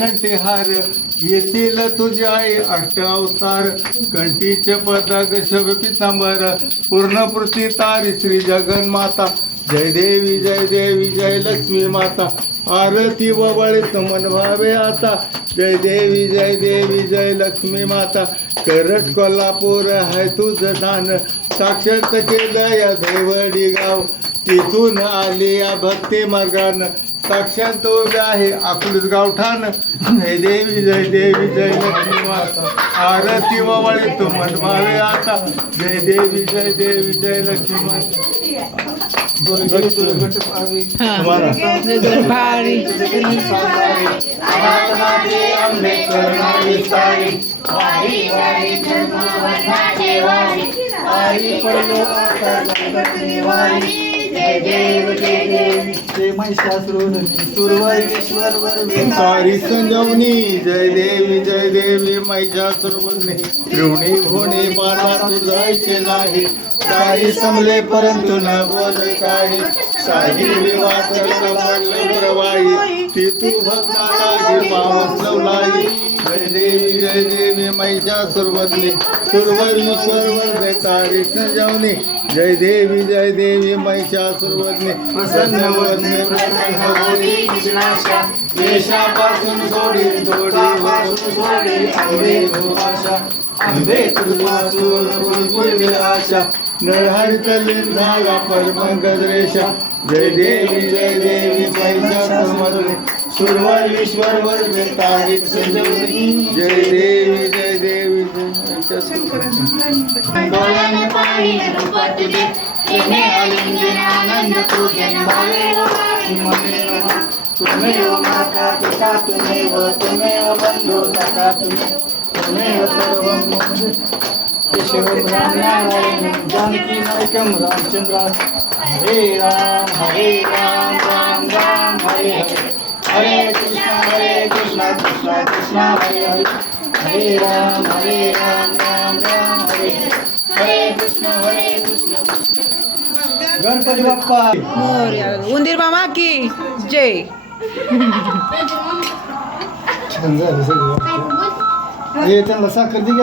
कंठीहार येतील तुझ्या आई अष्ट अवतार कंठीचे पदक शोभे पितांबर पूर्णपृथ्वी तारी श्री जगन्माता जय देवी जय लक्ष्मी माता आरती ववळीत मन भावे आता जय देवी जय लक्ष्मी माता करट कोल्हापूर आहे तुझं दान साक्षात केलं या देवडी गाव तिथून आली या भक्ती मार्गान साक्षात उभे आहे अकलूज गावठाण जय देवी जय लक्ष्मी माता आरती ववळीत मन भावे आता जय देवी जय लक्ष्मी माता तुम्हारा सारी संजीवनी जय देवी महिषासुरवरनी ऋणी होणे बाळा तुझायचे नाही काही समले परंतु न बोल काही साही विवाद प्रवाही ती तू भक्ताला पावसलाई जय देवी महिषासुरवरनी सुरवरनी तारी संजीवनी जय देवी महिषासुरवरनी प्रसन्न वरने देशापासून सोडी आशा आंबे आशा नरहरितले झाला परमगद्रेशा जय देवी महिषासुरवरनी सुरवर विश्वरवर तारीख संजीवनी जय देवी डोळ्याने पाणी रूप तुझे येणे आलिंगन आनंद पूजन तुम्हेव माता पिता तुम्हेव बंधू सखा तुम्हेव सर्वं केशव नारायण जानकी नायकं रामचंद्र हरे राम राम हरे हरे कृष्ण कृष्ण हरे हरे हरे राम राम हरे हरे कृष्ण गणपती बाप्पा मोरया उंदीर मामा की जय छान झालं सगळं हे त्यांना साखर दिली